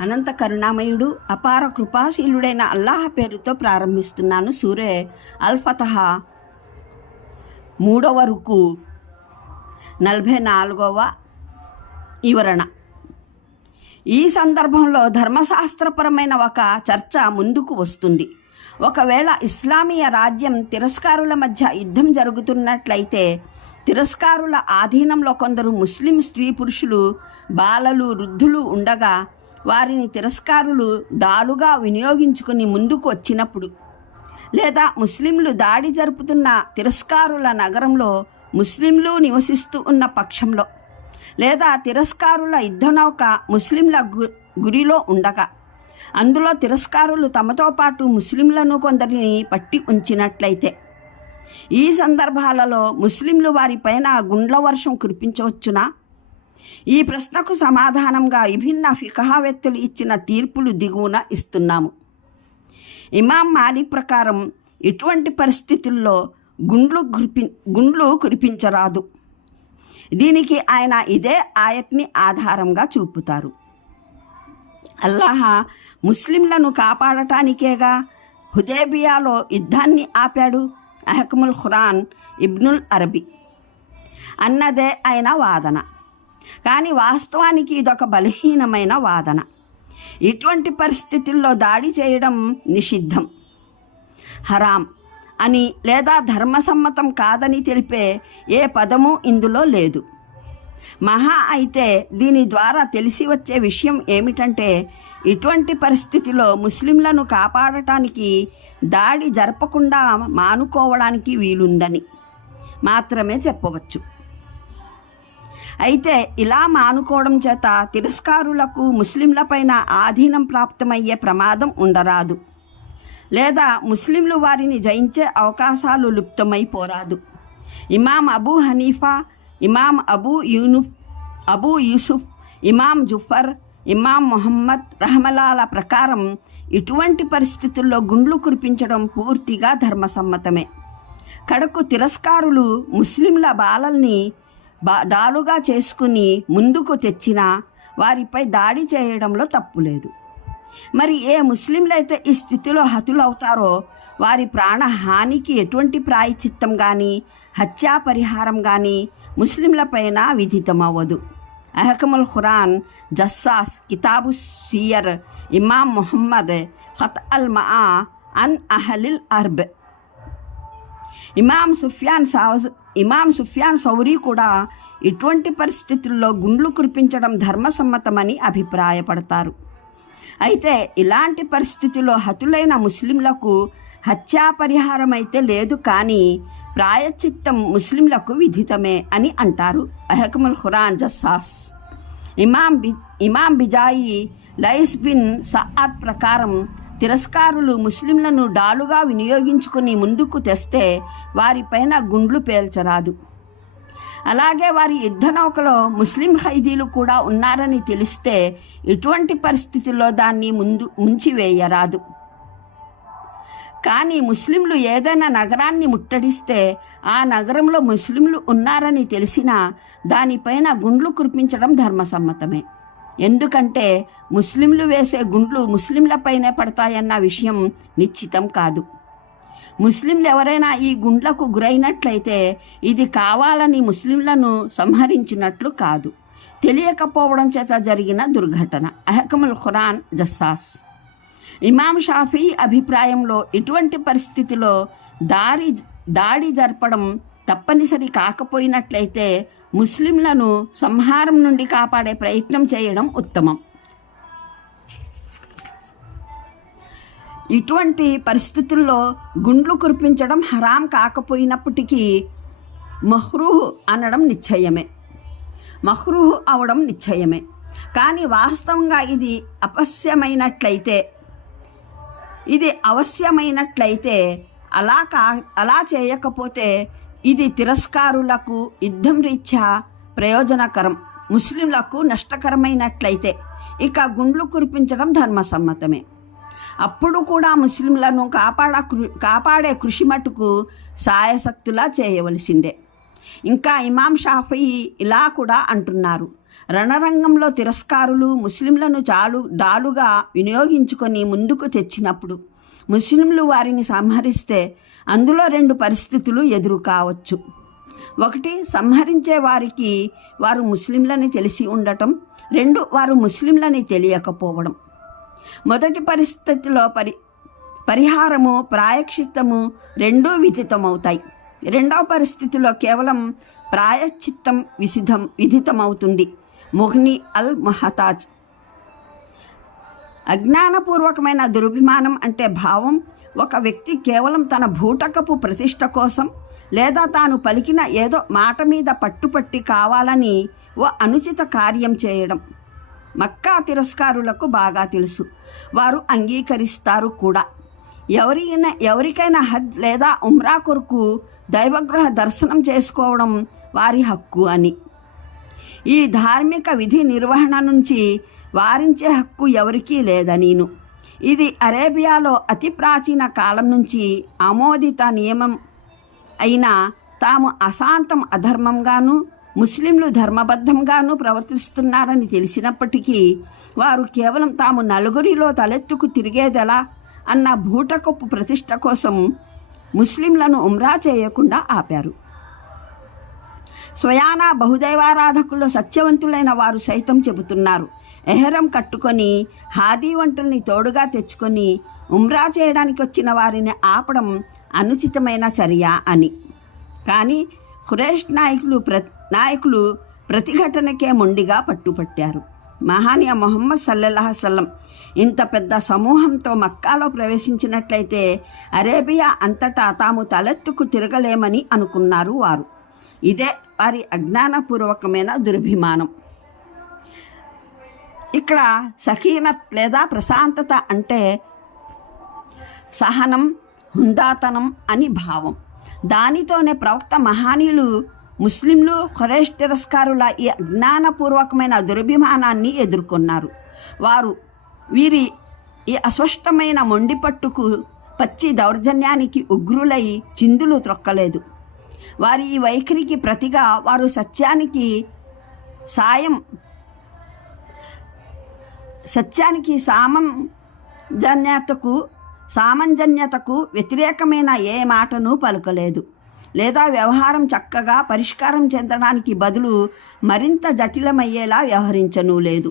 అనంత కరుణామయుడు అపార కృపాశీలుడైన అల్లాహ్ పేరుతో ప్రారంభిస్తున్నాను సూరే అల్ఫతహ. మూడవ రుకు నలభై నాలుగవ వివరణ. ఈ సందర్భంలో ధర్మశాస్త్రపరమైన ఒక చర్చ ముందుకు వస్తుంది. ఒకవేళ ఇస్లామీయ రాజ్యం తిరస్కారుల మధ్య యుద్ధం జరుగుతున్నట్లయితే తిరస్కారుల ఆధీనంలో కొందరు ముస్లిం స్త్రీ పురుషులు బాలలు వృద్ధులు ఉండగా వారిని తిరస్కారులు డాలుగా వినియోగించుకుని ముందుకు వచ్చినప్పుడు లేదా ముస్లింలు దాడి జరుపుతున్న తిరస్కారుల నగరంలో ముస్లింలు నివసిస్తూ ఉన్న పక్షంలో లేదా తిరస్కారుల యుద్ధనౌక ముస్లింల గు గురిలో ఉండగా అందులో తిరస్కారులు తమతో పాటు ముస్లింలను కొందరిని పట్టి ఉంచినట్లయితే ఈ సందర్భాలలో ముస్లింలు వారిపైన గుండ్ల వర్షం కురిపించవచ్చునా? ఈ ప్రశ్నకు సమాధానంగా విభిన్న ఫికహావేత్తలు ఇచ్చిన తీర్పులు దిగువన ఇస్తున్నాము. ఇమాం మాలిక్ ప్రకారం ఇటువంటి పరిస్థితుల్లో గుండ్లు కురిపి గుండ్లు కురిపించరాదు. దీనికి ఆయన ఇదే ఆయత్ని ఆధారంగా చూపుతారు. అల్లాహ ముస్లింలను కాపాడటానికేగా హుదేబియాలో యుద్ధాన్ని ఆపాడు అహకముల్ ఖురాన్ ఇబ్నుల్ అరబీ. అన్నదే ఆయన వాదన. కానీ వాస్తవానికి ఇదొక బలహీనమైన వాదన. ఇటువంటి పరిస్థితుల్లో దాడి చేయడం నిషిద్ధం. హరాం అని లేదా ధర్మసమ్మతం కాదని తెలిపే ఏ పదము ఇందులో లేదు. మహా అయితే దీని ద్వారా తెలిసి వచ్చే విషయం ఏమిటంటే ఇటువంటి పరిస్థితిలో ముస్లింలను కాపాడటానికి దాడి జరపకుండా మానుకోవడానికి వీలుందని మాత్రమే చెప్పవచ్చు. అయితే ఇలా మానుకోవడం చేత తిరస్కారులకు ముస్లింలపైన ఆధీనం ప్రాప్తమయ్యే ప్రమాదం ఉండరాదు. లేదా ముస్లింలు వారిని జయించే అవకాశాలు లుప్తమైపోరాదు ఇమాం అబూ హనీఫా ఇమాం అబూ యూనుఫ్ అబూ యూసుఫ్ ఇమాం జుఫర్ ఇమాం మొహమ్మద్ రహమలాల ప్రకారం ఇటువంటి పరిస్థితుల్లో గుండ్లు కురిపించడం పూర్తిగా ధర్మసమ్మతమే. కడకు తిరస్కారులు ముస్లింల బాలల్ని డాలుగా చేసుకుని ముందుకు తెచ్చినా వారిపై దాడి చేయడంలో తప్పులేదు మరి ఏ ముస్లింలైతే ఈ స్థితిలో హతులవుతారో వారి ప్రాణహానికి ఎటువంటి ప్రాయచిత్తం కానీ హత్యా పరిహారం కానీ ముస్లింలపైన విధితమవ్వదు. అహకముల్ ఖురాన్ జస్సాస్ కితాబు సియర్ ఇమాం మొహమ్మద్ ఖత్ అల్ మా అన్ అహలిల్ అర్బ్ ఇమాం సుఫియాన్ ఇమాం సుఫియాన్ సౌరీ కూడా ఇటువంటి పరిస్థితుల్లో గుండ్లు కురిపించడం ధర్మసమ్మతమని అభిప్రాయపడతారు. అయితే ఇలాంటి పరిస్థితిలో హతులైన ముస్లింలకు హత్యాపరిహారం అయితే లేదు కానీ ప్రాయచిత్తం ముస్లింలకు విధితమే అని అంటారు అహకముల్ ఖురాన్ జస్సాస్. ఇమాం బి ఇమాం బిజాయి లైస్ బిన్ సఆద్ ప్రకారం తిరస్కారులు ముస్లింలను డాలుగా వినియోగించుకుని ముందుకు తెస్తే వారిపైన గుండ్లు పేల్చరాదు. అలాగే వారి యుద్ధ నౌకలో ముస్లిం ఖైదీలు కూడా ఉన్నారని తెలిస్తే ఎటువంటి పరిస్థితుల్లో దాన్ని ముందు ముంచివేయరాదు. కానీ ముస్లింలు ఏదైనా నగరాన్ని ముట్టడిస్తే ఆ నగరంలో ముస్లింలు ఉన్నారని తెలిసినా దానిపైన గుండ్లు కురిపించడం ధర్మసమ్మతమే. ఎందుకంటే ముస్లింలు వేసే గుండ్లు ముస్లింలపైనే పడతాయన్న విషయం నిశ్చితం కాదు. ముస్లింలు ఎవరైనా ఈ గుండ్లకు గురైనట్లయితే ఇది కావాలని ముస్లింలను సంహరించినట్లు కాదు. తెలియకపోవడం చేత జరిగిన దుర్ఘటన. అహకముల్ ఖురాన్ జస్సాస్. ఇమాం షాఫీ అభిప్రాయంలో ఇటువంటి పరిస్థితిలో దారి దాడి జరపడం తప్పనిసరి కాకపోయినట్లయితే ముస్లింలను సంహారం నుండి కాపాడే ప్రయత్నం చేయడం ఉత్తమం. ఇటువంటి పరిస్థితుల్లో గుండ్లు కురిపించడం హరాం కాకపోయినప్పటికీ మహ్రూహ్ అనడం నిశ్చయమే. మహ్రూహ్ అవడం నిశ్చయమే. కానీ వాస్తవంగా ఇది అపస్యమైనట్లయితే ఇది అవశ్యమైనట్లయితే అలా కా అలా చేయకపోతే ఇది తిరస్కారులకు యుద్ధం రీత్యా ప్రయోజనకరం ముస్లింలకు నష్టకరమైనట్లయితే. ఇక గుండ్లు కురిపించడం ధర్మసమ్మతమే. అప్పుడు కూడా ముస్లింలను కాపాడ కాపాడే కృషి మటుకు సాయశక్తులా చేయవలసిందే. ఇంకా ఇమాం షాఫీ ఇలా కూడా అంటున్నారు. రణరంగంలో తిరస్కారులు ముస్లింలను చాలు డాలుగా వినియోగించుకొని ముందుకు తెచ్చినప్పుడు ముస్లింలు వారిని సంహరిస్తే అందులో రెండు పరిస్థితులు ఎదురు కావచ్చు ఒకటి సంహరించే వారికి వారు ముస్లింలని తెలిసి ఉండటం. రెండు వారు ముస్లింలని తెలియకపోవడం. మొదటి పరిస్థితిలో పరి పరిహారము ప్రాయక్షిత్తము రెండూ విదితమవుతాయి రెండవ పరిస్థితిలో కేవలం ప్రాయశ్చిత్తం విసిధం విధితమవుతుంది. మొహ్ని అల్ మహతాజ్ అజ్ఞానపూర్వకమైన దురభిమానం అంటే భావం ఒక వ్యక్తి కేవలం తన భూటకపు ప్రతిష్ట కోసం లేదా తాను పలికిన ఏదో మాట మీద పట్టుపట్టి కావాలని ఓ అనుచిత కార్యం చేయడం మక్కా తిరస్కారులకు బాగా తెలుసు. వారు అంగీకరిస్తారు కూడా. ఎవరైనా ఎవరికైనా హజ్ లేదా ఉమ్రా కొరకు దైవగృహ దర్శనం చేసుకోవడం వారి హక్కు అని. ఈ ధార్మిక విధి నిర్వహణ నుంచి వారించే హక్కు ఎవరికీ లేదనీను. ఇది అరేబియాలో అతి ప్రాచీన కాలం నుంచి ఆమోదిత నియమం అయినా తాము అశాంతం అధర్మంగాను ముస్లింలు ధర్మబద్ధంగాను ప్రవర్తిస్తున్నారని తెలిసినప్పటికీ వారు కేవలం తాము నలుగురిలో తలెత్తుకు తిరిగేదెలా అన్న భూటకప్పు ప్రతిష్ట కోసం ముస్లింలను ఉమ్రా చేయకుండా ఆపారు. స్వయాన బహుదైవారాధకుల్లో సత్యవంతులైన వారు సైతం చెబుతున్నారు. ఎహరం కట్టుకొని హాదీ వంటల్ని తోడుగా తెచ్చుకొని ఉమ్రా చేయడానికి వచ్చిన వారిని ఆపడం అనుచితమైన చర్య అని. కానీ ఖురేష్ నాయకులు ప్ర నాయకులు ప్రతిఘటనకే మొండిగా పట్టుపట్టారు. మహానీయ మొహమ్మద్ సల్లల్లాహ సల్లం ఇంత పెద్ద సమూహంతో మక్కాలో ప్రవేశించినట్లయితే అరేబియా అంతటా తాము తలెత్తుకు తిరగలేమని అనుకున్నారు వారు. ఇదే వారి అజ్ఞానపూర్వకమైన దుర్భిమానం. ఇక్కడ సహీనత్ లేదా ప్రశాంతత అంటే సహనం హుందాతనం అని భావం. దానితోనే ప్రవక్త మహానీయులు ముస్లింలు ఖురేష్ తిరస్కారుల ఈ అజ్ఞానపూర్వకమైన దురభిమానాన్ని ఎదుర్కొన్నారు. వారు వీరి ఈ అస్పష్టమైన మొండిపట్టుకు పచ్చి దౌర్జన్యానికి ఉగ్రులై చిందులు త్రొక్కలేదు. వారి ఈ వైఖరికి ప్రతిగా వారు సత్యానికి సాయం సత్యానికి సామంజన్యతకు సామంజన్యతకు వ్యతిరేకమైన ఏ మాటను పలుకలేదు. లేదా వ్యవహారం చక్కగా పరిష్కారం చెందడానికి బదులు మరింత జటిలమయ్యేలా వ్యవహరించను లేదు.